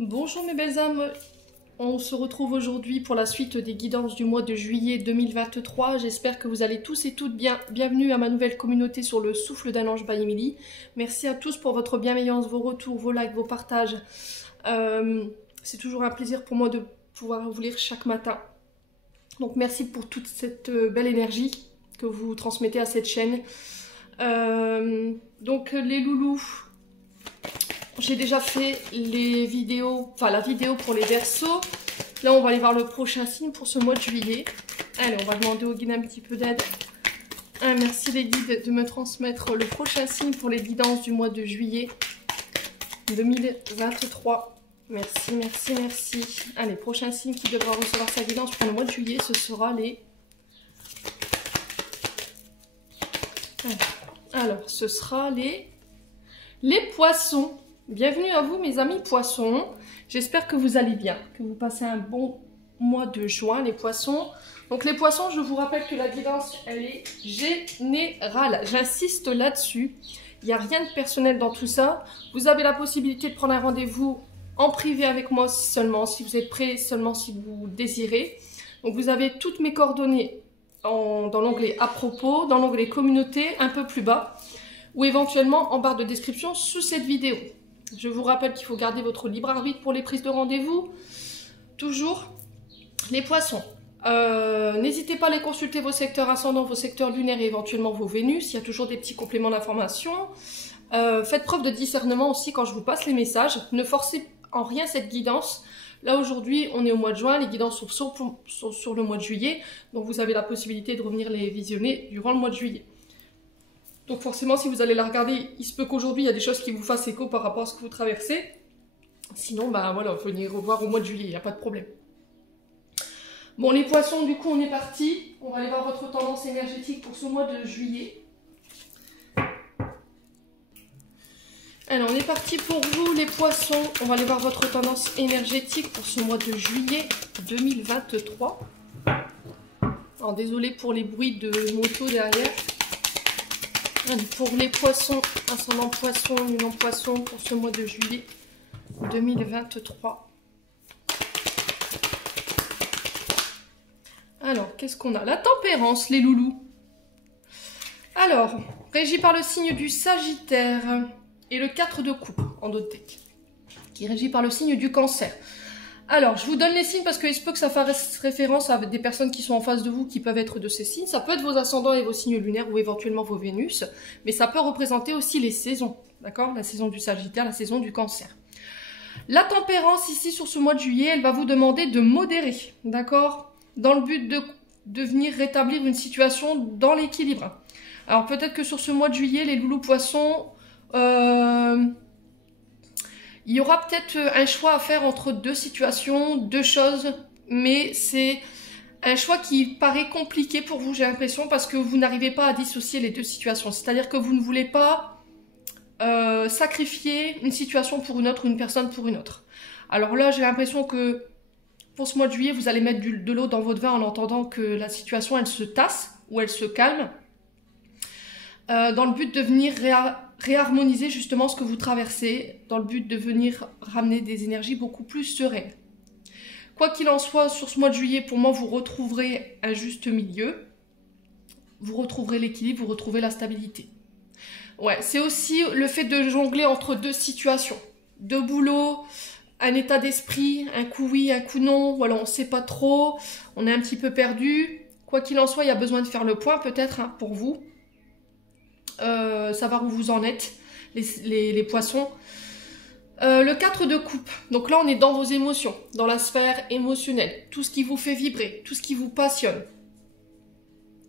Bonjour mes belles âmes, on se retrouve aujourd'hui pour la suite des guidances du mois de juillet 2023. J'espère que vous allez tous et toutes bien. Bienvenue à ma nouvelle communauté sur le souffle d'un ange by Emily. Merci à tous pour votre bienveillance, vos retours, vos likes, vos partages. C'est toujours un plaisir pour moi de pouvoir vous lire chaque matin. Donc merci pour toute cette belle énergie que vous transmettez à cette chaîne. Donc les loulous, j'ai déjà fait les vidéos, enfin la vidéo pour les Verseaux. Là on va aller voir le prochain signe pour ce mois de juillet. Allez, on va demander aux guides un petit peu d'aide. Merci les guides de me transmettre le prochain signe pour les guidances du mois de juillet 2023. Merci, merci, merci. Allez, prochain signe qui devra recevoir sa guidance pour le mois de juillet, ce sera les... Alors, ce sera les poissons. Bienvenue à vous mes amis poissons. J'espère que vous allez bien, que vous passez un bon mois de juin les poissons. Donc les poissons, je vous rappelle que la guidance, elle est générale. J'insiste là-dessus. Il n'y a rien de personnel dans tout ça. Vous avez la possibilité de prendre un rendez-vous en privé avec moi seulement, si vous êtes prêt, seulement si vous désirez. Donc vous avez toutes mes coordonnées dans l'onglet à propos, dans l'onglet communauté, un peu plus bas, ou éventuellement en barre de description sous cette vidéo. Je vous rappelle qu'il faut garder votre libre arbitre pour les prises de rendez-vous. Toujours les poissons. N'hésitez pas à aller consulter vos secteurs ascendants, vos secteurs lunaires et éventuellement vos Vénus. Il y a toujours des petits compléments d'information. Faites preuve de discernement aussi quand je vous passe les messages. Ne forcez en rien cette guidance. Là aujourd'hui, on est au mois de juin. Les guidances sont sur le mois de juillet. Donc vous avez la possibilité de revenir les visionner durant le mois de juillet. Donc forcément, si vous allez la regarder, il se peut qu'aujourd'hui, il y a des choses qui vous fassent écho par rapport à ce que vous traversez. Sinon, bah voilà, vous venez revoir au mois de juillet, il n'y a pas de problème. Bon, les poissons, du coup, on est parti. On va aller voir votre tendance énergétique pour ce mois de juillet. Alors, on est parti pour vous, les poissons. On va aller voir votre tendance énergétique pour ce mois de juillet 2023. Alors, désolé pour les bruits de moto derrière. Pour les poissons, ascendant poisson, lunan poisson, pour ce mois de juillet 2023. Alors, qu'est-ce qu'on a? La tempérance, les loulous. Alors, régi par le signe du Sagittaire et le 4 de coupe en dos de deck, qui est régi par le signe du Cancer. Alors, je vous donne les signes parce qu'il se peut que ça fasse référence à des personnes qui sont en face de vous qui peuvent être de ces signes. Ça peut être vos ascendants et vos signes lunaires ou éventuellement vos Vénus, mais ça peut représenter aussi les saisons, d'accord? La saison du Sagittaire, la saison du Cancer. La tempérance ici sur ce mois de juillet, elle va vous demander de modérer, d'accord? Dans le but de venir rétablir une situation dans l'équilibre. Alors peut-être que sur ce mois de juillet, les loulous poissons... il y aura peut-être un choix à faire entre deux situations, deux choses, mais c'est un choix qui paraît compliqué pour vous, j'ai l'impression, parce que vous n'arrivez pas à dissocier les deux situations. C'est-à-dire que vous ne voulez pas sacrifier une situation pour une autre, une personne pour une autre. Alors là, j'ai l'impression que pour ce mois de juillet, vous allez mettre de l'eau dans votre vin en entendant que la situation, elle se tasse ou elle se calme, dans le but de venir réharmoniser justement ce que vous traversez, dans le but de venir ramener des énergies beaucoup plus sereines. Quoi qu'il en soit, sur ce mois de juillet, pour moi, vous retrouverez un juste milieu, vous retrouverez l'équilibre, vous retrouverez la stabilité. Ouais, c'est aussi le fait de jongler entre deux situations, deux boulots, un état d'esprit, un coup oui, un coup non, voilà, on ne sait pas trop, on est un petit peu perdu. Quoi qu'il en soit, il y a besoin de faire le point peut-être hein, pour vous. Savoir où vous en êtes, les poissons. Le 4 de coupe, donc là on est dans vos émotions, dans la sphère émotionnelle, tout ce qui vous fait vibrer, tout ce qui vous passionne,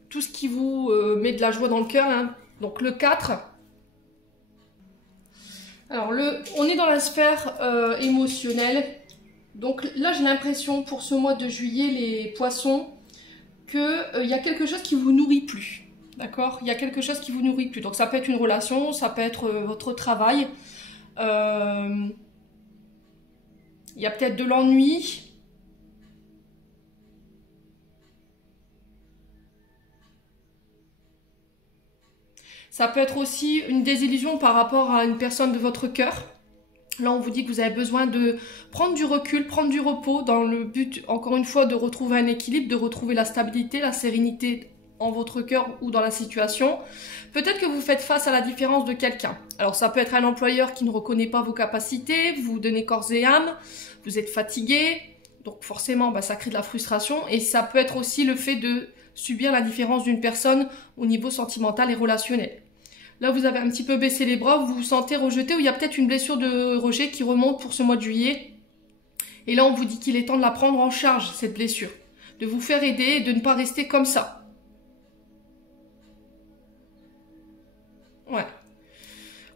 tout ce qui vous met de la joie dans le cœur, hein. Donc le 4, alors on est dans la sphère émotionnelle, donc là j'ai l'impression pour ce mois de juillet les poissons, qu'il y a quelque chose qui vous nourrit plus. D'accord? Il y a quelque chose qui vous nourrit plus. Donc ça peut être une relation, ça peut être votre travail. Il y a peut-être de l'ennui. Ça peut être aussi une désillusion par rapport à une personne de votre cœur. Là, on vous dit que vous avez besoin de prendre du recul, prendre du repos dans le but, encore une fois, de retrouver un équilibre, de retrouver la stabilité, la sérénité en votre cœur ou dans la situation. Peut-être que vous faites face à la différence de quelqu'un. Alors, ça peut être un employeur qui ne reconnaît pas vos capacités, vous vous donnez corps et âme, vous êtes fatigué, donc forcément, bah, ça crée de la frustration. Et ça peut être aussi le fait de subir la différence d'une personne au niveau sentimental et relationnel. Là, vous avez un petit peu baissé les bras, vous vous sentez rejeté ou il y a peut-être une blessure de rejet qui remonte pour ce mois de juillet. Et là, on vous dit qu'il est temps de la prendre en charge, cette blessure. De vous faire aider et de ne pas rester comme ça. Ouais.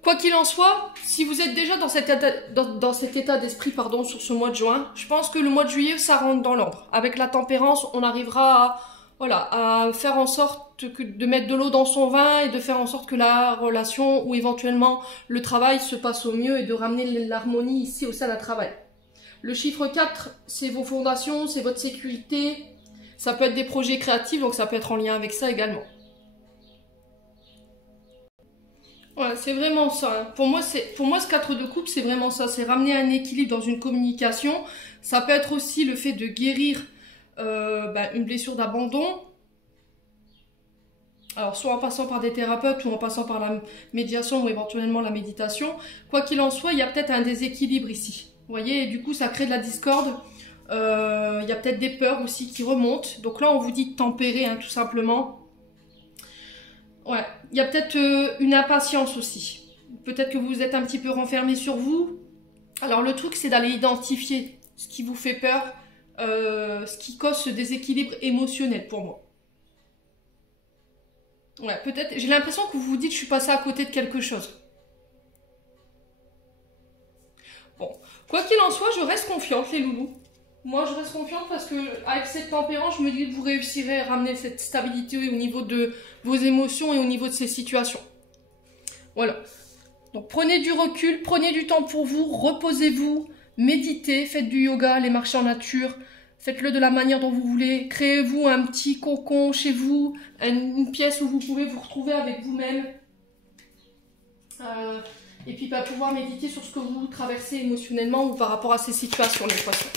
Quoi qu'il en soit, si vous êtes déjà dans cet état d'esprit, pardon, sur ce mois de juin, je pense que le mois de juillet, ça rentre dans l'ordre. Avec la tempérance, on arrivera à... Voilà, à faire en sorte de mettre de l'eau dans son vin et de faire en sorte que la relation ou éventuellement le travail se passe au mieux et de ramener l'harmonie ici au sein d'un travail. Le chiffre 4, c'est vos fondations, c'est votre sécurité. Ça peut être des projets créatifs, donc ça peut être en lien avec ça également. Voilà, c'est vraiment ça. Hein. Pour moi, ce 4 de coupe, c'est vraiment ça. C'est ramener un équilibre dans une communication. Ça peut être aussi le fait de guérir une blessure d'abandon, alors soit en passant par des thérapeutes ou en passant par la médiation ou éventuellement la méditation. Quoi qu'il en soit, il y a peut-être un déséquilibre ici, vous voyez, et du coup ça crée de la discorde. Il y a peut-être des peurs aussi qui remontent, donc là on vous dit de tempérer, hein, tout simplement. Ouais, il y a peut-être une impatience aussi, peut-être que vous êtes un petit peu renfermé sur vous. Alors le truc, c'est d'aller identifier ce qui vous fait peur, ce qui cause ce déséquilibre émotionnel pour moi. Ouais, peut-être, j'ai l'impression que vous vous dites je suis passé à côté de quelque chose. Bon, quoi qu'il en soit, je reste confiante les loulous. Moi je reste confiante parce que avec cette tempérance, je me dis que vous réussirez à ramener cette stabilité au niveau de vos émotions et au niveau de ces situations. Voilà. Donc prenez du recul, prenez du temps pour vous, reposez-vous, méditez, faites du yoga, allez marcher en nature. Faites-le de la manière dont vous voulez. Créez-vous un petit cocon chez vous, une pièce où vous pouvez vous retrouver avec vous-même. Et puis pouvoir méditer sur ce que vous traversez émotionnellement ou par rapport à ces situations, les poissons.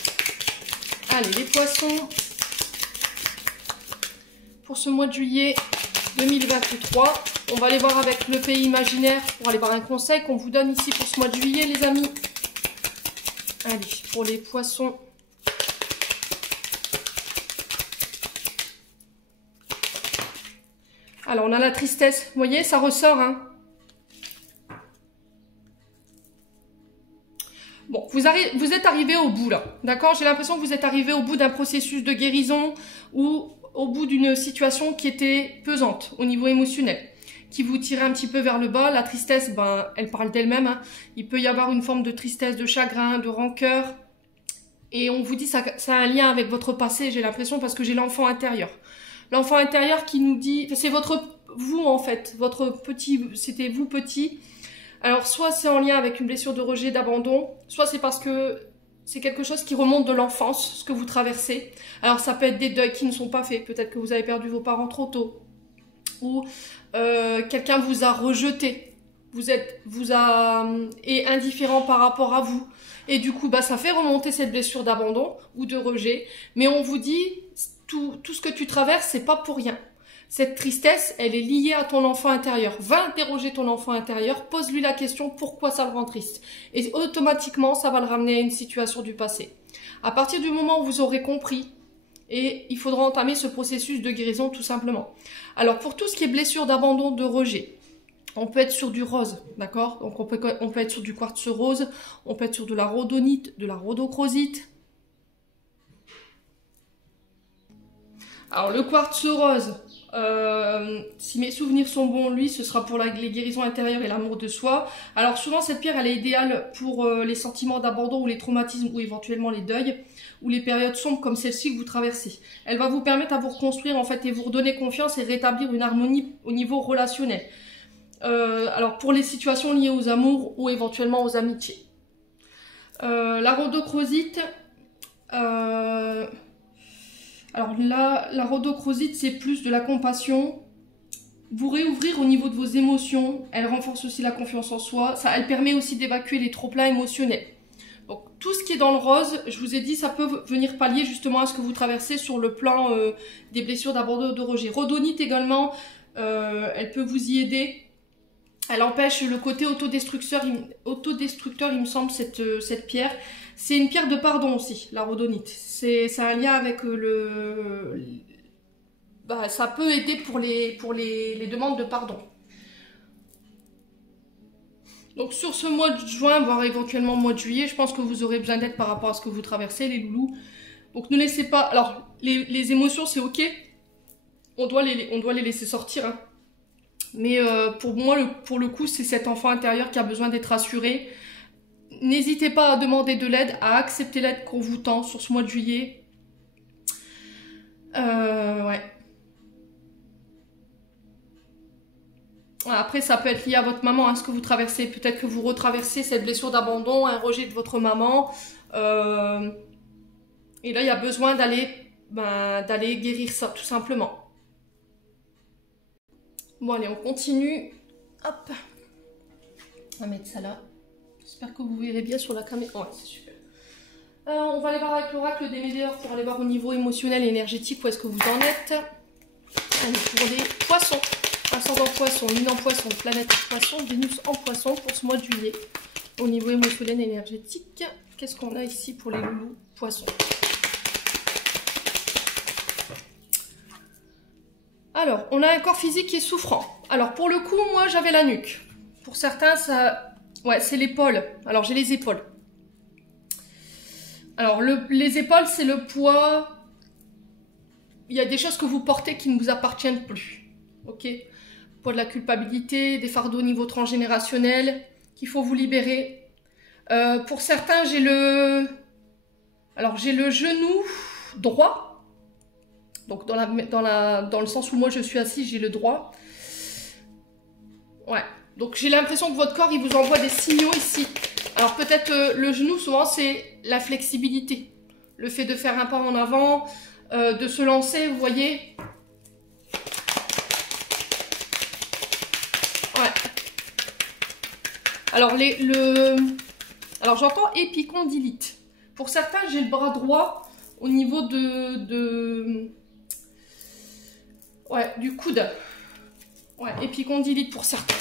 Allez, les poissons, pour ce mois de juillet 2023, on va aller voir avec le pays imaginaire pour aller voir un conseil qu'on vous donne ici pour ce mois de juillet, les amis. Allez, pour les poissons... Alors, on a la tristesse. Vous voyez, ça ressort. Hein. Bon, vous êtes arrivé au bout, là. D'accord? J'ai l'impression que vous êtes arrivé au bout d'un processus de guérison ou au bout d'une situation qui était pesante au niveau émotionnel, qui vous tirait un petit peu vers le bas. La tristesse, ben, elle parle d'elle-même. Hein. Il peut y avoir une forme de tristesse, de chagrin, de rancœur. Et on vous dit ça a un lien avec votre passé, j'ai l'impression, parce que j'ai l'enfant intérieur. L'enfant intérieur qui nous dit, c'est vous en fait, votre petit, c'était vous petit. Alors soit c'est en lien avec une blessure de rejet, d'abandon, soit c'est parce que c'est quelque chose qui remonte de l'enfance, ce que vous traversez. Alors ça peut être des deuils qui ne sont pas faits, peut-être que vous avez perdu vos parents trop tôt, ou quelqu'un vous a rejeté, est indifférent par rapport à vous. Et du coup, bah, ça fait remonter cette blessure d'abandon ou de rejet. Mais on vous dit, tout ce que tu traverses, c'est pas pour rien. Cette tristesse, elle est liée à ton enfant intérieur. Va interroger ton enfant intérieur, pose-lui la question pourquoi ça le rend triste. Et automatiquement, ça va le ramener à une situation du passé. À partir du moment où vous aurez compris, et il faudra entamer ce processus de guérison tout simplement. Alors pour tout ce qui est blessure d'abandon, de rejet, on peut être sur du rose, d'accord? Donc on peut être sur du quartz rose, on peut être sur de la rhodonite, de la rhodochrosite. Alors le quartz rose, si mes souvenirs sont bons, lui, ce sera pour les guérisons intérieures et l'amour de soi. Alors souvent cette pierre, elle est idéale pour les sentiments d'abandon ou les traumatismes ou éventuellement les deuils ou les périodes sombres comme celle-ci que vous traversez. Elle va vous permettre à vous reconstruire en fait et vous redonner confiance et rétablir une harmonie au niveau relationnel. Alors pour les situations liées aux amours ou éventuellement aux amitiés. La rhodochrosite, alors là, la rhodochrosite, c'est plus de la compassion, vous réouvrir au niveau de vos émotions. Elle renforce aussi la confiance en soi. Ça, elle permet aussi d'évacuer les trop-pleins émotionnels. Donc tout ce qui est dans le rose, je vous ai dit, ça peut venir pallier justement à ce que vous traversez sur le plan des blessures d'abandon, de rejet. Rhodonite également, elle peut vous y aider. Elle empêche le côté autodestructeur, il me semble, cette pierre. C'est une pierre de pardon aussi, la rhodonite. C'est un lien avec ça peut aider pour les demandes de pardon. Donc sur ce mois de juin, voire éventuellement mois de juillet, je pense que vous aurez besoin d'aide par rapport à ce que vous traversez, les loulous. Donc ne laissez pas... Alors, les émotions, c'est ok. On doit les laisser sortir. Hein. Mais pour moi, pour le coup, c'est cet enfant intérieur qui a besoin d'être rassuré. N'hésitez pas à demander de l'aide, à accepter l'aide qu'on vous tend sur ce mois de juillet. Ouais. Après, ça peut être lié à votre maman, hein, ce que vous traversez. Peut-être que vous retraversez cette blessure d'abandon, un rejet de votre maman. Et là, il y a besoin d'aller guérir ça, tout simplement. Bon, allez, on continue. Hop. On va mettre ça là. J'espère que vous verrez bien sur la caméra. Ouais, c'est super. On va aller voir avec l'oracle des Médéors pour aller voir au niveau émotionnel et énergétique où est-ce que vous en êtes. Allez, pour les poissons. Ascendant poisson, lune en poisson, planète en poisson, Vénus en poisson pour ce mois de juillet. Au niveau émotionnel et énergétique, qu'est-ce qu'on a ici pour les loulous poissons? Alors, on a un corps physique qui est souffrant. Alors, pour le coup, moi, j'avais la nuque. Pour certains, ça... Ouais, c'est l'épaule. Alors, j'ai les épaules. Alors, les épaules, c'est le poids. Il y a des choses que vous portez qui ne vous appartiennent plus. Ok? Poids de la culpabilité, des fardeaux au niveau transgénérationnel, qu'il faut vous libérer. Pour certains, j'ai le genou droit. Donc, dans le sens où moi, je suis assise, j'ai le droit. Ouais. Donc, j'ai l'impression que votre corps, il vous envoie des signaux ici. Alors, peut-être le genou, souvent, c'est la flexibilité. Le fait de faire un pas en avant, de se lancer, vous voyez. Ouais. Alors, alors j'entends épicondylite. Pour certains, j'ai le bras droit au niveau ouais, du coude. Ouais, épicondylite pour certains.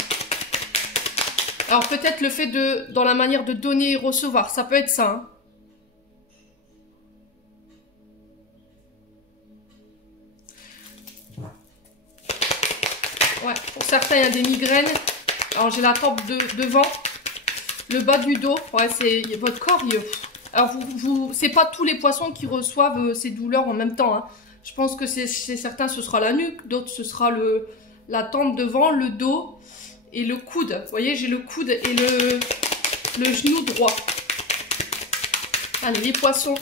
Alors peut-être le fait dans la manière de donner et recevoir, ça peut être ça. Hein. Ouais, pour certains, il y a des migraines. Alors j'ai la tempe devant, le bas du dos. Ouais, c'est votre corps. Alors c'est pas tous les poissons qui reçoivent ces douleurs en même temps. Hein. Je pense que c'est certains, ce sera la nuque, d'autres ce sera la tempe devant, le dos. Et le coude, vous voyez, j'ai le coude et le genou droit. Allez, les poissons.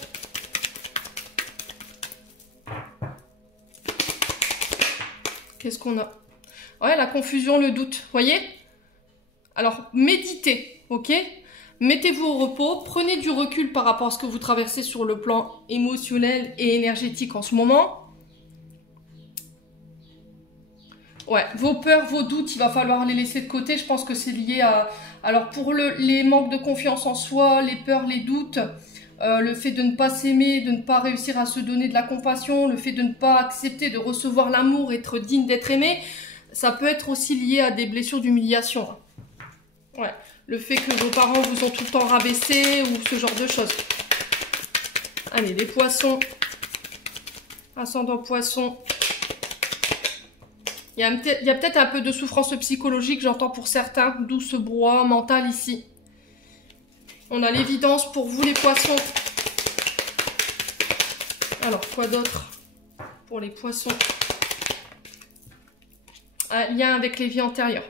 Qu'est-ce qu'on a? Ouais, la confusion, le doute, vous voyez? Alors, méditez, ok? Mettez-vous au repos, prenez du recul par rapport à ce que vous traversez sur le plan émotionnel et énergétique en ce moment. Ouais, vos peurs, vos doutes, il va falloir les laisser de côté. Je pense que c'est lié à... Alors, pour les manques de confiance en soi, les peurs, les doutes, le fait de ne pas s'aimer, de ne pas réussir à se donner de la compassion, le fait de ne pas accepter de recevoir l'amour, être digne d'être aimé, ça peut être aussi lié à des blessures d'humiliation. Ouais, le fait que vos parents vous ont tout le temps rabaissé ou ce genre de choses. Allez, les poissons. Ascendant poisson. Il y a peut-être un peu de souffrance psychologique, j'entends pour certains, d'où ce brouhaha mental ici. On a l'évidence pour vous les poissons. Alors, quoi d'autre pour les poissons? Un lien avec les vies antérieures.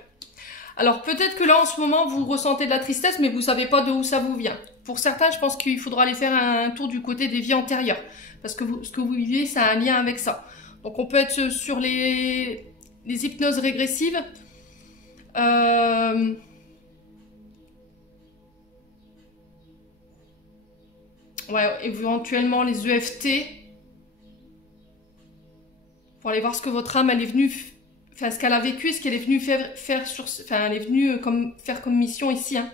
Alors, peut-être que là, en ce moment, vous ressentez de la tristesse, mais vous ne savez pas d'où ça vous vient. Pour certains, je pense qu'il faudra aller faire un tour du côté des vies antérieures. Parce que ce que vous vivez, ça a un lien avec ça. Donc, on peut être sur les hypnoses régressives. Ouais, éventuellement les EFT. Pour aller voir ce que votre âme, elle est venue enfin, ce qu'elle a vécu, ce qu'elle est venue faire sur, enfin, elle est venue faire comme mission ici. Hein.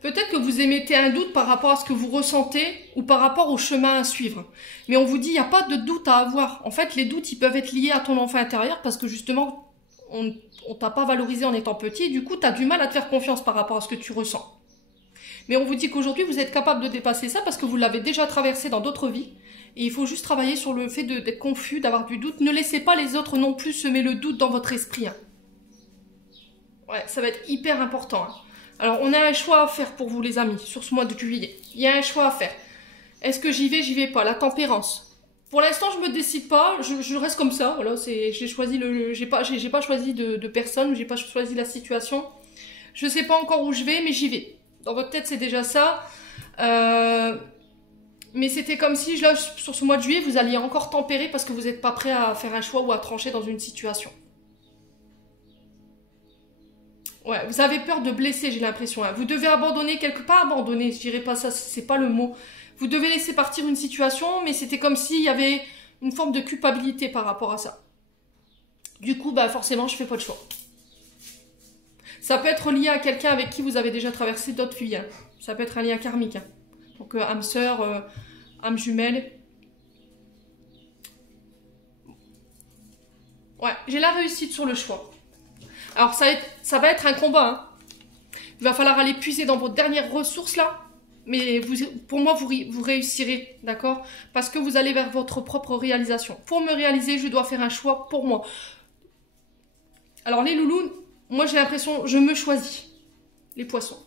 Peut-être que vous émettez un doute par rapport à ce que vous ressentez ou par rapport au chemin à suivre. Mais on vous dit, il n'y a pas de doute à avoir. En fait, les doutes, ils peuvent être liés à ton enfant intérieur parce que justement, on t'a pas valorisé en étant petit. Et du coup, tu as du mal à te faire confiance par rapport à ce que tu ressens. Mais on vous dit qu'aujourd'hui, vous êtes capable de dépasser ça parce que vous l'avez déjà traversé dans d'autres vies. Et il faut juste travailler sur le fait d'être confus, d'avoir du doute. Ne laissez pas les autres non plus semer le doute dans votre esprit. Hein. Ouais, ça va être hyper important. Hein. Alors, on a un choix à faire pour vous, les amis, sur ce mois de juillet. Il y a un choix à faire. Est-ce que j'y vais pas? La tempérance. Pour l'instant, je me décide pas. Je reste comme ça. Voilà, j'ai choisi j'ai pas choisi de personne. J'ai pas choisi la situation. Je sais pas encore où je vais, mais j'y vais. Dans votre tête, c'est déjà ça. Mais c'était comme si, là, sur ce mois de juillet, vous alliez encore tempérer parce que vous n'êtes pas prêt à faire un choix ou à trancher dans une situation. Ouais, vous avez peur de blesser, j'ai l'impression. Hein. Vous devez abandonner quelque part. Abandonner, je dirais pas ça, c'est pas le mot. Vous devez laisser partir une situation, mais c'était comme s'il y avait une forme de culpabilité par rapport à ça. Du coup, bah forcément, je fais pas de choix. Ça peut être lié à quelqu'un avec qui vous avez déjà traversé d'autres vies. Hein. Ça peut être un lien karmique. Hein. Donc, âme sœur, âme jumelle. Ouais, j'ai la réussite sur le choix. Alors, ça va être un combat. Hein. Il va falloir aller puiser dans vos dernières ressources, là. Mais pour moi, vous réussirez, d'accord? Parce que vous allez vers votre propre réalisation. Pour me réaliser, je dois faire un choix pour moi. Alors, les loulous, moi, j'ai l'impression, je me choisis. Les poissons.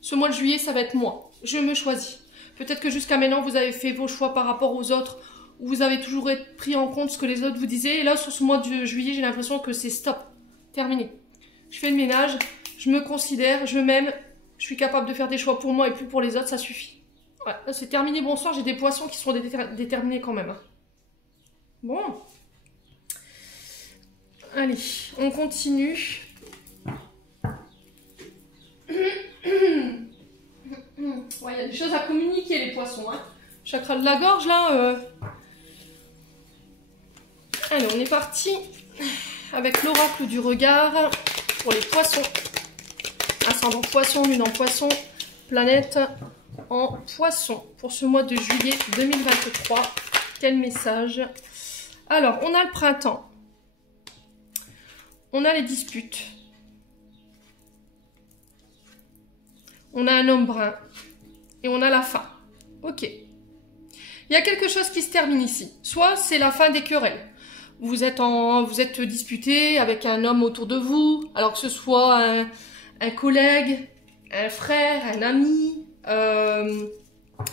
Ce mois de juillet, ça va être moi. Je me choisis. Peut-être que jusqu'à maintenant, vous avez fait vos choix par rapport aux autres, ou vous avez toujours pris en compte ce que les autres vous disaient. Et là, sur ce mois de juillet, j'ai l'impression que c'est stop. Terminé. Je fais le ménage, je me considère, je m'aime, je suis capable de faire des choix pour moi et plus pour les autres, ça suffit. Ouais, là c'est terminé, bonsoir, j'ai des poissons qui sont déterminés quand même. Bon. Allez, on continue. Ouais, il y a des choses à communiquer les poissons. Hein. Chakra de la gorge là. Allez, on est parti avec l'oracle du regard. Pour les poissons, ascendant poisson, lune en poisson, planète en poisson. Pour ce mois de juillet 2023, quel message? Alors, on a le printemps. On a les disputes. On a un homme brun. Et on a la fin. Ok. Il y a quelque chose qui se termine ici. Soit c'est la fin des querelles. Vous êtes disputé avec un homme autour de vous, alors que ce soit un collègue, un frère, un ami,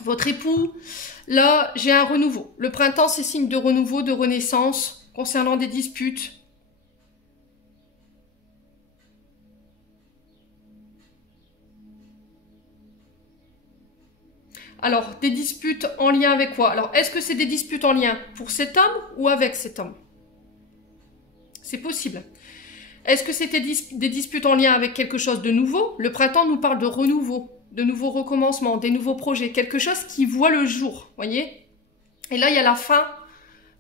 votre époux. Là, j'ai un renouveau. Le printemps, c'est signe de renouveau, de renaissance, concernant des disputes. Alors, des disputes en lien avec quoi? Alors, est-ce que c'est des disputes en lien pour cet homme ou avec cet homme? C'est possible. Est-ce que c'était des disputes en lien avec quelque chose de nouveau? Le printemps nous parle de renouveau, de nouveaux recommencements, des nouveaux projets, quelque chose qui voit le jour, voyez? Et là, il y a la fin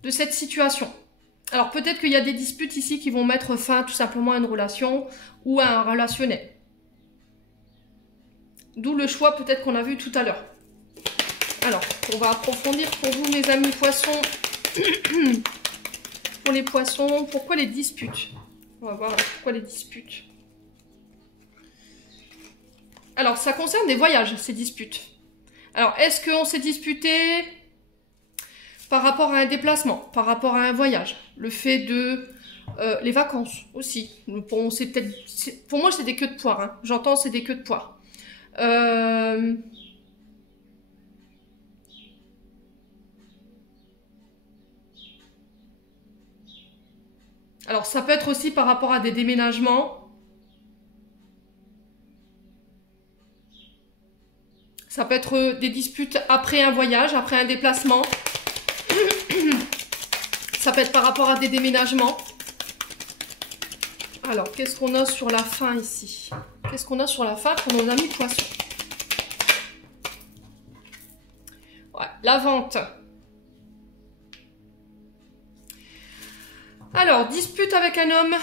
de cette situation. Alors, peut-être qu'il y a des disputes ici qui vont mettre fin tout simplement à une relation ou à un relationnel. D'où le choix peut-être qu'on a vu tout à l'heure. Alors, on va approfondir pour vous, mes amis poissons. Pour les poissons, pourquoi les disputes? On va voir pourquoi les disputes. Alors, ça concerne des voyages, ces disputes. Alors, est-ce qu'on s'est disputé par rapport à un déplacement, par rapport à un voyage? Le fait de... les vacances aussi. Pour moi, c'est des queues de poire. Hein. J'entends, c'est des queues de poire. Alors, ça peut être aussi par rapport à des déménagements. Ça peut être des disputes après un voyage, après un déplacement. Ça peut être par rapport à des déménagements. Alors, qu'est-ce qu'on a sur la fin ici? Qu'est-ce qu'on a sur la fin pour nos amis poissons? Ouais, la vente. Alors, dispute avec un homme,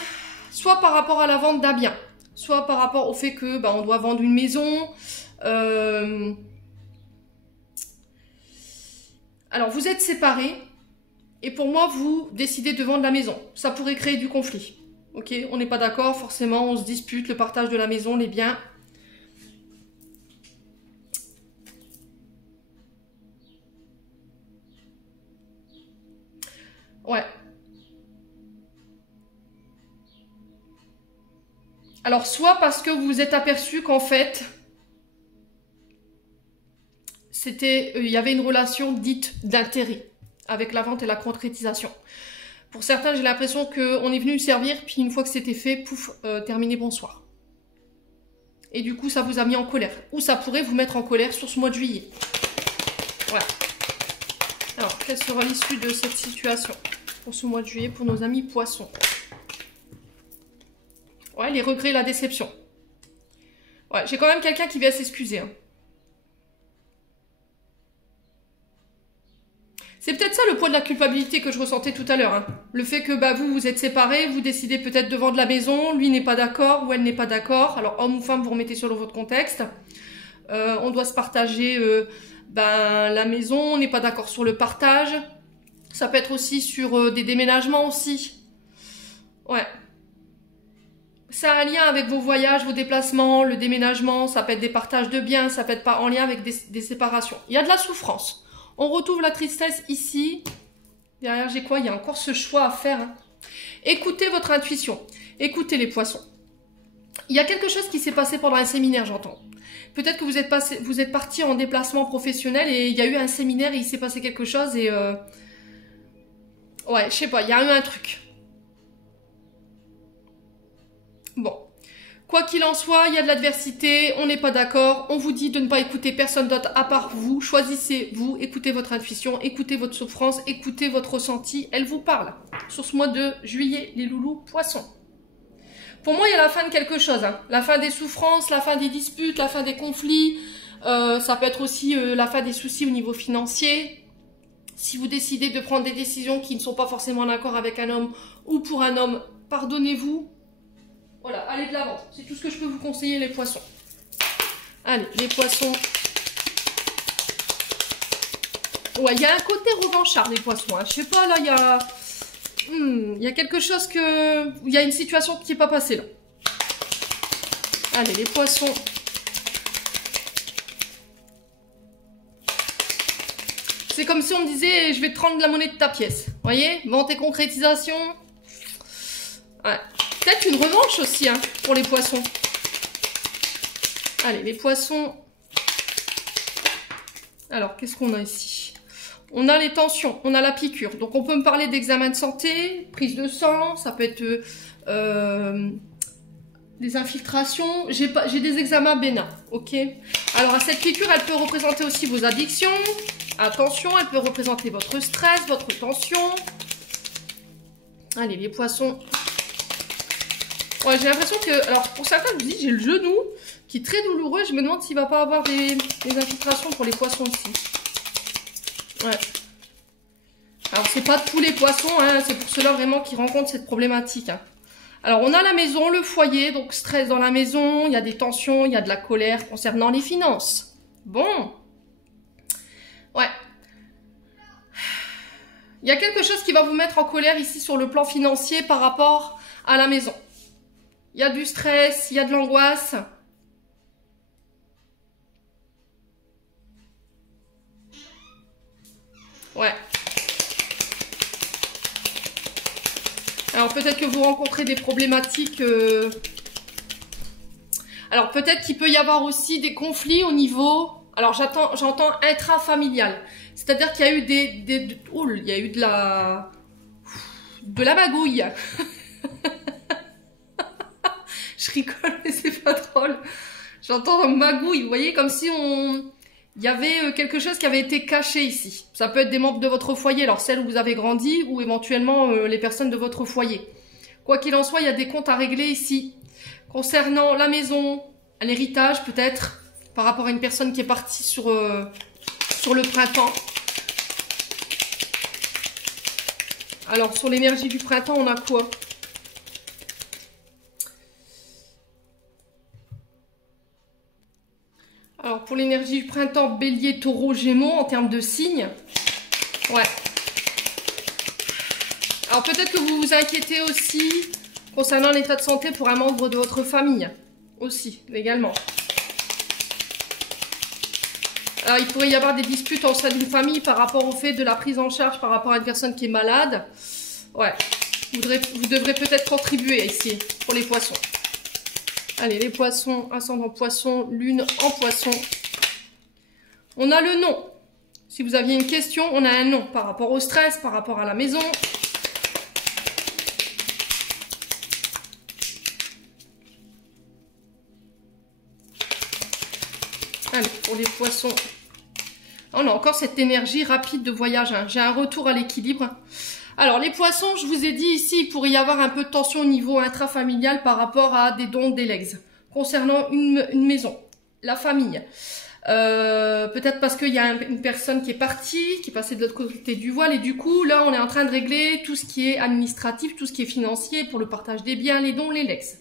soit par rapport à la vente d'un bien, soit par rapport au fait que on doit vendre une maison. Alors, vous êtes séparés et pour moi, vous décidez de vendre la maison. Ça pourrait créer du conflit. Ok, on n'est pas d'accord, forcément, on se dispute le partage de la maison, les biens. Ouais. Alors, soit parce que vous vous êtes aperçu qu'en fait, il y avait une relation dite d'intérêt avec la vente et la concrétisation. Pour certains, j'ai l'impression qu'on est venu servir, puis une fois que c'était fait, pouf, terminé, bonsoir. Et du coup, ça vous a mis en colère. Ou ça pourrait vous mettre en colère sur ce mois de juillet. Voilà. Alors, quelle sera l'issue de cette situation pour ce mois de juillet pour nos amis poissons? Ouais, les regrets et la déception. Ouais, j'ai quand même quelqu'un qui vient s'excuser. Hein. C'est peut-être ça le poids de la culpabilité que je ressentais tout à l'heure. Hein. Le fait que vous êtes séparés, vous décidez peut-être de vendre la maison, lui n'est pas d'accord ou elle n'est pas d'accord. Alors, homme ou femme, vous remettez sur votre contexte. On doit se partager la maison, on n'est pas d'accord sur le partage. Ça peut être aussi sur des déménagements aussi. Ouais. Ça a un lien avec vos voyages, vos déplacements, le déménagement, ça peut être des partages de biens, ça peut être pas en lien avec des séparations. Il y a de la souffrance. On retrouve la tristesse ici. Derrière, j'ai quoi? Il y a encore ce choix à faire. Hein. Écoutez votre intuition. Écoutez les poissons. Il y a quelque chose qui s'est passé pendant un séminaire, j'entends. Peut-être que vous êtes parti en déplacement professionnel et il y a eu un séminaire et il s'est passé quelque chose et... Ouais, je sais pas, il y a eu un truc. Bon. Quoi qu'il en soit, il y a de l'adversité, on n'est pas d'accord, on vous dit de ne pas écouter personne d'autre à part vous, choisissez vous, écoutez votre intuition, écoutez votre souffrance, écoutez votre ressenti, elle vous parle. Sur ce mois de juillet, les loulous poissons. Pour moi, il y a la fin de quelque chose, hein. La fin des souffrances, la fin des disputes, la fin des conflits, ça peut être aussi la fin des soucis au niveau financier. Si vous décidez de prendre des décisions qui ne sont pas forcément en accord avec un homme ou pour un homme, pardonnez-vous. Voilà, allez de l'avant. C'est tout ce que je peux vous conseiller, les poissons. Allez, les poissons. Ouais, il y a un côté revanchard, les poissons. Hein. Je sais pas, là, il y a quelque chose que... Il y a une situation qui n'est pas passée, là. Allez, les poissons. C'est comme si on me disait, je vais te rendre la monnaie de ta pièce. Vous voyez? Vente et concrétisation. Ouais. Peut-être une revanche aussi hein, pour les poissons. Allez, les poissons. Alors, qu'est-ce qu'on a ici? On a les tensions, on a la piqûre. Donc, on peut me parler d'examen de santé, prise de sang, ça peut être des infiltrations. J'ai des examens bénins, ok? Alors, cette piqûre, elle peut représenter aussi vos addictions. Attention, elle peut représenter votre stress, votre tension. Allez, les poissons... Ouais, j'ai l'impression que... Alors, pour certains, je vous dis, j'ai le genou qui est très douloureux. Je me demande s'il va pas avoir des infiltrations pour les poissons ici. Ouais. Alors, c'est pas tous les poissons, hein, c'est pour ceux-là vraiment qui rencontrent cette problématique. Hein. Alors, on a la maison, le foyer, donc stress dans la maison. Il y a des tensions, il y a de la colère concernant les finances. Bon. Ouais. Il y a quelque chose qui va vous mettre en colère ici sur le plan financier par rapport à la maison. Il y a du stress, il y a de l'angoisse. Ouais. Alors peut-être que vous rencontrez des problématiques. Alors peut-être qu'il peut y avoir aussi des conflits au niveau... Alors j'entends intrafamilial. C'est-à-dire qu'il y a eu il y a eu de la magouille. Je rigole, mais c'est pas drôle. J'entends magouille, vous voyez, comme si il y avait quelque chose qui avait été caché ici. Ça peut être des membres de votre foyer, alors celles où vous avez grandi, ou éventuellement les personnes de votre foyer. Quoi qu'il en soit, il y a des comptes à régler ici. Concernant la maison, l'héritage peut-être, par rapport à une personne qui est partie sur le printemps. Alors, sur l'énergie du printemps, on a quoi? Alors, pour l'énergie du printemps, Bélier, Taureau, Gémeaux, en termes de signes. Ouais. Alors, peut-être que vous vous inquiétez aussi concernant l'état de santé pour un membre de votre famille. Aussi, également. Alors, il pourrait y avoir des disputes au sein d'une famille par rapport au fait de la prise en charge par rapport à une personne qui est malade. Ouais. Vous devrez peut-être contribuer ici pour les poissons. Allez, les poissons, ascendant poisson, lune en poisson. On a le nom. Si vous aviez une question, on a un nom par rapport au stress, par rapport à la maison. Allez, pour les poissons. On a encore cette énergie rapide de voyage. Hein. J'ai un retour à l'équilibre. Alors, les poissons, je vous ai dit ici, il pourrait y avoir un peu de tension au niveau intrafamilial par rapport à des dons d'Elex. Concernant une maison, la famille. Peut-être parce qu'il y a une personne qui est partie, qui est passée de l'autre côté du voile. Et du coup, là, on est en train de régler tout ce qui est administratif, tout ce qui est financier pour le partage des biens, les dons, l'Elex.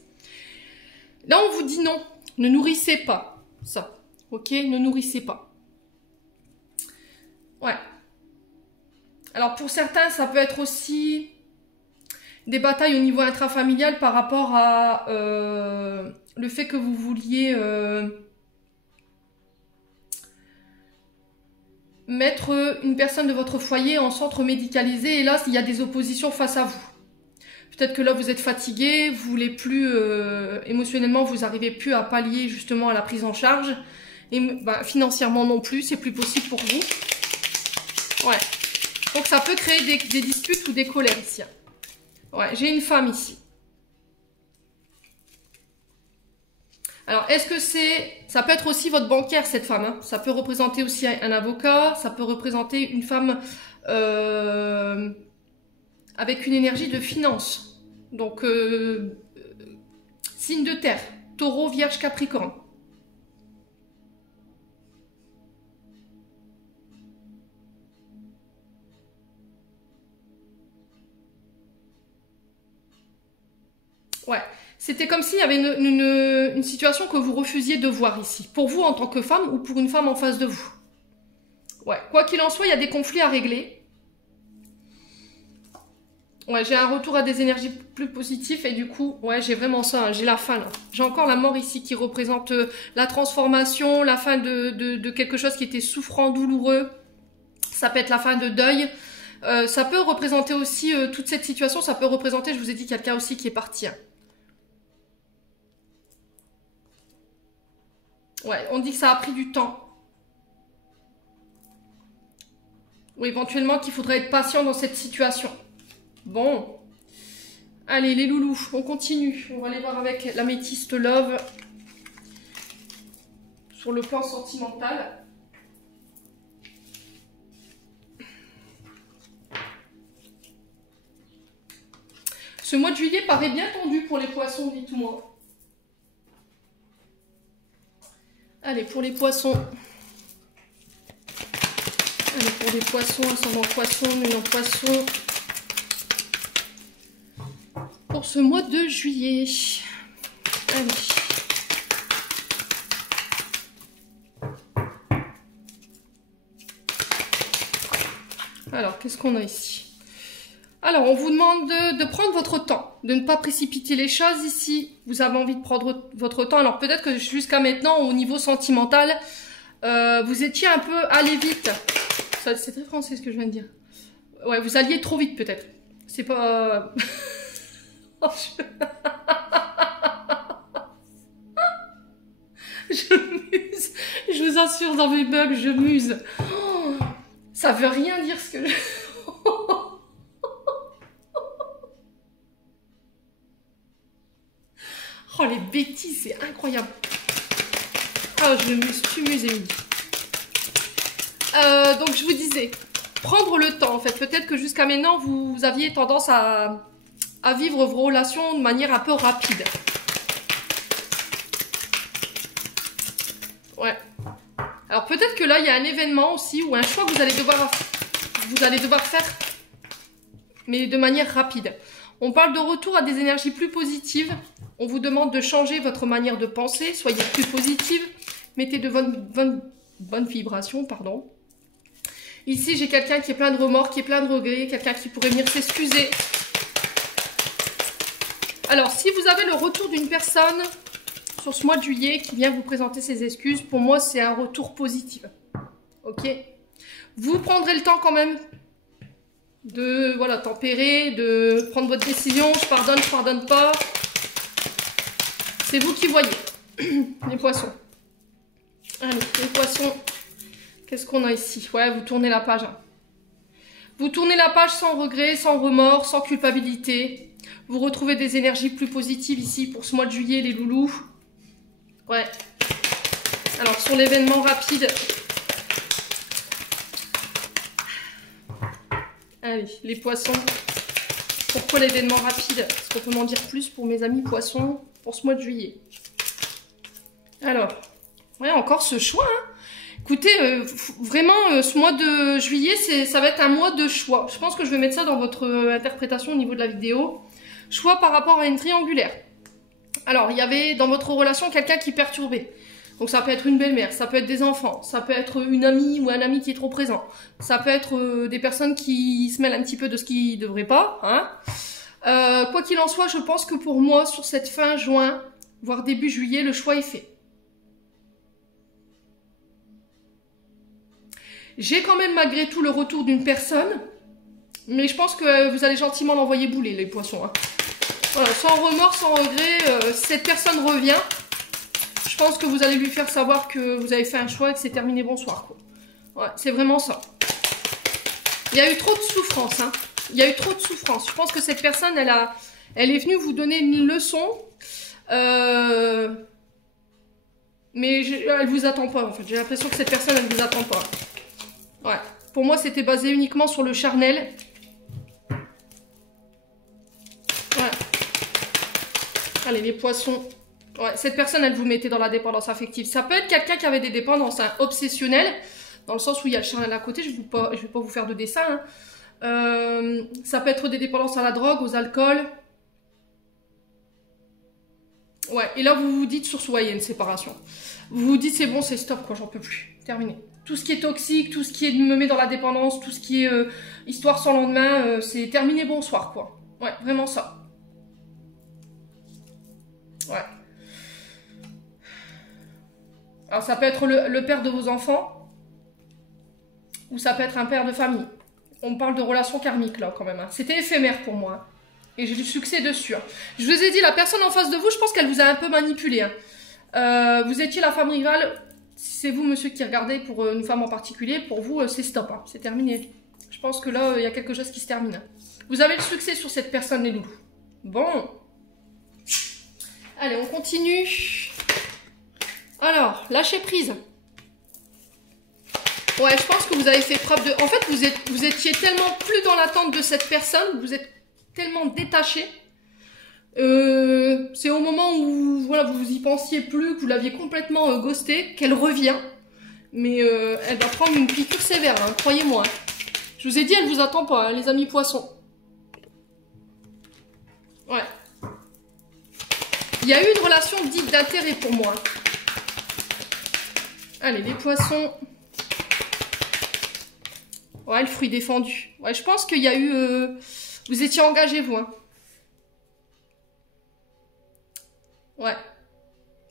Là, on vous dit non. Ne nourrissez pas ça. Ok, ne nourrissez pas. Ouais. Alors pour certains, ça peut être aussi des batailles au niveau intrafamilial par rapport à le fait que vous vouliez mettre une personne de votre foyer en centre médicalisé et là, il y a des oppositions face à vous. Peut-être que là, vous êtes fatigué, vous voulez plus, émotionnellement, vous n'arrivez plus à pallier justement à la prise en charge. Et bah, financièrement non plus, c'est plus possible pour vous. Ouais. Donc ça peut créer des disputes ou des colères ici. Ouais, j'ai une femme ici. Alors, est-ce que ça peut être aussi votre banquière, cette femme. Hein. Ça peut représenter aussi un avocat, ça peut représenter une femme avec une énergie de finance. Donc, signe de terre, Taureau, Vierge, Capricorne. Ouais, c'était comme s'il y avait une situation que vous refusiez de voir ici. Pour vous en tant que femme ou pour une femme en face de vous. Ouais, quoi qu'il en soit, il y a des conflits à régler. Ouais, j'ai un retour à des énergies plus positives et du coup, ouais, j'ai vraiment ça, hein, j'ai la fin là. J'ai encore la mort ici qui représente la transformation, la fin de quelque chose qui était souffrant, douloureux. Ça peut être la fin de deuil. Ça peut représenter aussi toute cette situation, ça peut représenter, je vous ai dit, quelqu'un aussi qui est parti. Hein. Ouais, on dit que ça a pris du temps. Ou éventuellement qu'il faudrait être patient dans cette situation. Bon. Allez, les loulous, on continue. On va aller voir avec l'améthyste Love. Sur le plan sentimental. Ce mois de juillet paraît bien tendu pour les poissons, dites-moi. Allez, pour les poissons. Allez, pour les poissons, ascendant poisson, lune en poisson. Pour ce mois de juillet. Allez. Alors, qu'est-ce qu'on a ici? Alors, on vous demande de prendre votre temps, de ne pas précipiter les choses ici. Vous avez envie de prendre votre temps. Alors, peut-être que jusqu'à maintenant, au niveau sentimental, vous étiez un peu allé vite. C'est très français ce que je viens de dire. Ouais, vous alliez trop vite peut-être. C'est pas... Je muse. Je vous assure, dans mes bugs, je muse. Oh, ça veut rien dire ce que je... Oh, les bêtises, c'est incroyable. Ah, je muse, tu muses, Émilie. Donc, je vous disais, prendre le temps, en fait. Peut-être que jusqu'à maintenant, vous aviez tendance à vivre vos relations de manière un peu rapide. Ouais. Alors, peut-être que là, il y a un événement aussi, ou un choix que vous allez devoir faire. mais de manière rapide. On parle de retour à des énergies plus positives. On vous demande de changer votre manière de penser. Soyez plus positive. Mettez de bonnes vibrations, pardon. Ici, j'ai quelqu'un qui est plein de remords, qui est plein de regrets, quelqu'un qui pourrait venir s'excuser. Alors, si vous avez le retour d'une personne sur ce mois de juillet qui vient vous présenter ses excuses, pour moi, c'est un retour positif. Ok? Vous prendrez le temps quand même de, voilà, tempérer, de prendre votre décision. Je pardonne pas. C'est vous qui voyez. Les poissons. Allez, les poissons. Qu'est-ce qu'on a ici? Ouais, vous tournez la page. Hein. Vous tournez la page sans regret, sans remords, sans culpabilité. Vous retrouvez des énergies plus positives ici pour ce mois de juillet, les loulous. Ouais. Alors, sur l'événement rapide. Allez, les poissons. Pourquoi l'événement rapide? Est-ce qu'on peut m'en dire plus pour mes amis poissons pour ce mois de juillet? Alors, ouais, encore ce choix. Hein. Écoutez, vraiment, ce mois de juillet, ça va être un mois de choix. Je pense que je vais mettre ça dans votre interprétation au niveau de la vidéo. Choix par rapport à une triangulaire. Alors, il y avait dans votre relation quelqu'un qui perturbait. Donc, ça peut être une belle-mère, ça peut être des enfants, ça peut être une amie ou un ami qui est trop présent. Ça peut être des personnes qui se mêlent un petit peu de ce qu'ils ne devraient pas. Hein. Quoi qu'il en soit, je pense que pour moi, sur cette fin juin, voire début juillet, le choix est fait. J'ai quand même malgré tout le retour d'une personne, mais je pense que vous allez gentiment l'envoyer bouler, les poissons. Hein. Voilà, sans remords, sans regret, cette personne revient. Je pense que vous allez lui faire savoir que vous avez fait un choix et que c'est terminé, bonsoir. Quoi. Ouais, c'est vraiment ça. Il y a eu trop de souffrance. Hein. Il y a eu trop de souffrance. Je pense que cette personne, elle est venue vous donner une leçon. Mais elle vous attend pas, en fait. J'ai l'impression que cette personne, elle vous attend pas. Ouais. Pour moi, c'était basé uniquement sur le charnel. Ouais. Allez, les poissons. Ouais, cette personne, elle vous mettait dans la dépendance affective. Ça peut être quelqu'un qui avait des dépendances obsessionnelles, dans le sens où il y a le charnel à côté. Je vais pas vous faire de dessin. Hein. Ça peut être des dépendances à la drogue, aux alcools. Ouais, et là, vous vous dites sur soi, il y a une séparation. Vous vous dites, c'est bon, c'est stop, quoi, j'en peux plus. Terminé. Tout ce qui est toxique, tout ce qui me met dans la dépendance, tout ce qui est histoire sans lendemain, c'est terminé, bonsoir, quoi. Ouais, vraiment ça. Ouais. Alors, ça peut être le père de vos enfants, ou ça peut être un père de famille. On parle de relations karmiques, là, quand même. Hein. C'était éphémère pour moi. Hein. Et j'ai du succès dessus. Hein. Je vous ai dit, la personne en face de vous, je pense qu'elle vous a un peu manipulé. Hein. Vous étiez la femme rivale. Si c'est vous, monsieur, qui regardez pour une femme en particulier, pour vous, c'est stop. Hein. C'est terminé. Je pense que là, il y a quelque chose qui se termine. Hein. Vous avez le succès sur cette personne, les loulous. Bon. Allez, on continue. Alors, lâcher prise. Ouais, je pense que vous avez fait preuve de... En fait, vous étiez tellement plus dans l'attente de cette personne, vous êtes tellement détaché. C'est au moment où voilà, vous y pensiez plus, que vous l'aviez complètement ghosté, qu'elle revient. Mais elle va prendre une piqûre sévère, hein, croyez-moi. Je vous ai dit, elle vous attend pas, hein, les amis poissons. Ouais. Il y a eu une relation dite d'intérêt pour moi. Allez, les poissons. Ouais, le fruit défendu. Ouais, je pense qu'il y a eu... Vous étiez engagés, vous. Hein. Ouais.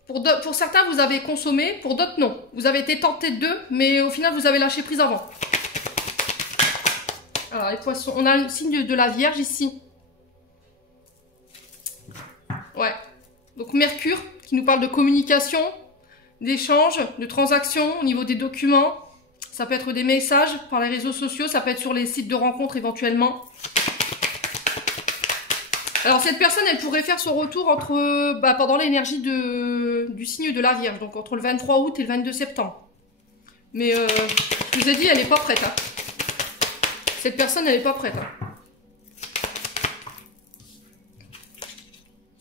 Pour certains, vous avez consommé. Pour d'autres, non. Vous avez été tenté d'eux, mais au final, vous avez lâché prise avant. Alors, les poissons. On a le signe de la Vierge ici. Ouais. Donc, Mercure, qui nous parle de communication, d'échange, de transactions au niveau des documents. Ça peut être des messages par les réseaux sociaux, ça peut être sur les sites de rencontres éventuellement. Alors cette personne, elle pourrait faire son retour pendant l'énergie du signe de la Vierge, donc entre le 23 août et le 22 septembre. Mais je vous ai dit, elle n'est pas prête. Hein. Cette personne, elle n'est pas prête. Hein.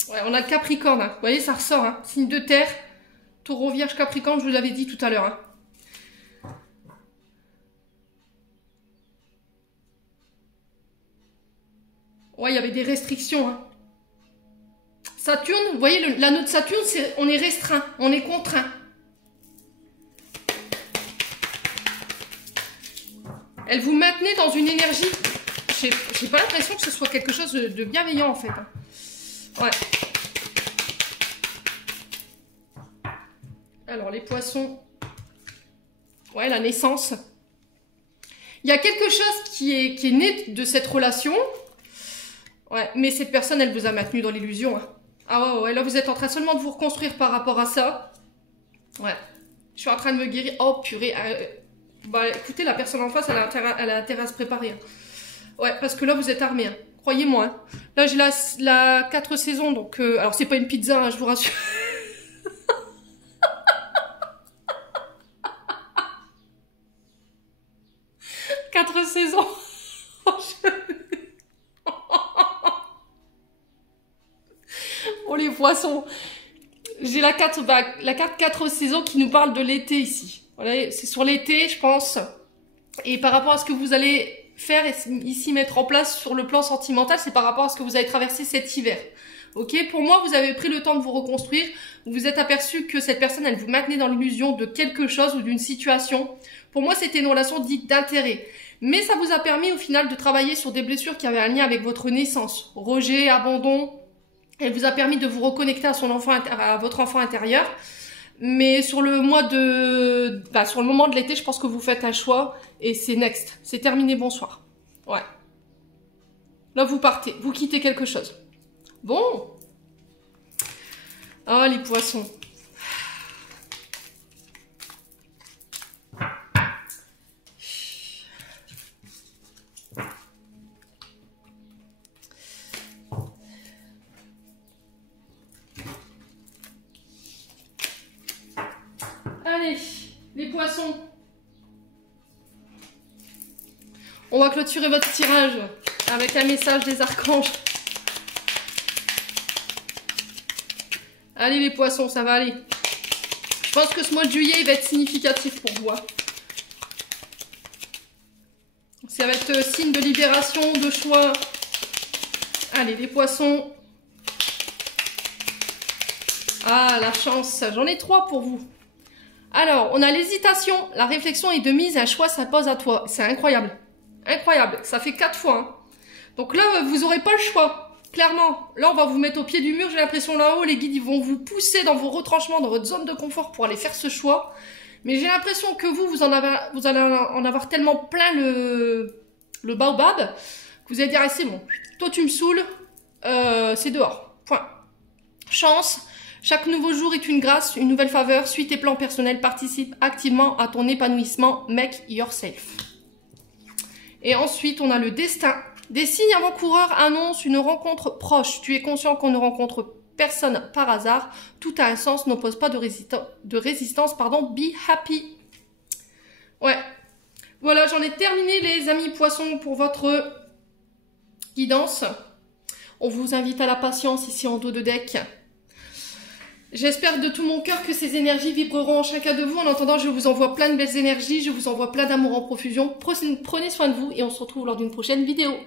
Ouais, on a le Capricorne. Hein. Vous voyez, ça ressort. Hein. Signe de terre, Taureau, Vierge, Capricorne, je vous l'avais dit tout à l'heure. Hein. Ouais, il y avait des restrictions. Hein. Saturne, vous voyez, l'anneau de Saturne, on est restreint, on est contraint. Elle vous maintenait dans une énergie. J'ai pas l'impression que ce soit quelque chose de bienveillant en fait. Ouais. Alors les poissons. Ouais, la naissance. Il y a quelque chose qui est né de cette relation. Ouais, mais cette personne, elle vous a maintenu dans l'illusion. Hein. Ah ouais, là vous êtes en train seulement de vous reconstruire par rapport à ça. Ouais. Je suis en train de me guérir. Oh purée. Bah écoutez, la personne en face, elle a intérêt à se préparer. Hein. Ouais, parce que là vous êtes armés. Hein. Croyez-moi. Hein. Là j'ai la 4 saisons, donc... alors c'est pas une pizza, hein, je vous rassure. 4 saisons. Oh les poissons. J'ai la carte 4 saisons qui nous parle de l'été ici. Voilà, c'est sur l'été, je pense. Et par rapport à ce que vous allez faire et ici mettre en place sur le plan sentimental, c'est par rapport à ce que vous avez traversé cet hiver. Ok, pour moi, vous avez pris le temps de vous reconstruire. Vous vous êtes aperçu que cette personne, elle vous maintenait dans l'illusion de quelque chose ou d'une situation. Pour moi, c'était une relation dite d'intérêt. Mais ça vous a permis au final de travailler sur des blessures qui avaient un lien avec votre naissance. Rejet, abandon. Elle vous a permis de vous reconnecter à votre enfant intérieur. Mais sur le mois sur le moment de l'été, je pense que vous faites un choix et c'est next. C'est terminé, bonsoir. Ouais. Là, vous partez. Vous quittez quelque chose. Bon. Ah, les poissons. Allez, les poissons. On va clôturer votre tirage avec un message des archanges. Allez les poissons, ça va aller. Je pense que ce mois de juillet, il va être significatif pour vous. Hein. Ça va être signe de libération, de choix. Allez, les poissons. Ah, la chance. J'en ai 3 pour vous. Alors, on a l'hésitation. La réflexion est de mise. Un choix s'impose à toi. C'est incroyable. Incroyable. Ça fait 4 fois. Hein. Donc là, vous n'aurez pas le choix. Clairement, là on va vous mettre au pied du mur, j'ai l'impression là-haut, les guides ils vont vous pousser dans vos retranchements, dans votre zone de confort pour aller faire ce choix. Mais j'ai l'impression que vous allez en avoir tellement plein le baobab, que vous allez dire, ah, c'est bon, toi tu me saoules, c'est dehors, point. Chance, chaque nouveau jour est une grâce, une nouvelle faveur, suis tes plans personnels, participe activement à ton épanouissement, make yourself. Et ensuite on a le destin. Des signes avant-coureurs annoncent une rencontre proche. Tu es conscient qu'on ne rencontre personne par hasard. Tout a un sens, n'oppose pas de résistance. Be happy. Ouais. Voilà, j'en ai terminé les amis poissons pour votre guidance. On vous invite à la patience ici en dos de deck. J'espère de tout mon cœur que ces énergies vibreront en chacun de vous. En attendant, je vous envoie plein de belles énergies. Je vous envoie plein d'amour en profusion. Prenez soin de vous et on se retrouve lors d'une prochaine vidéo.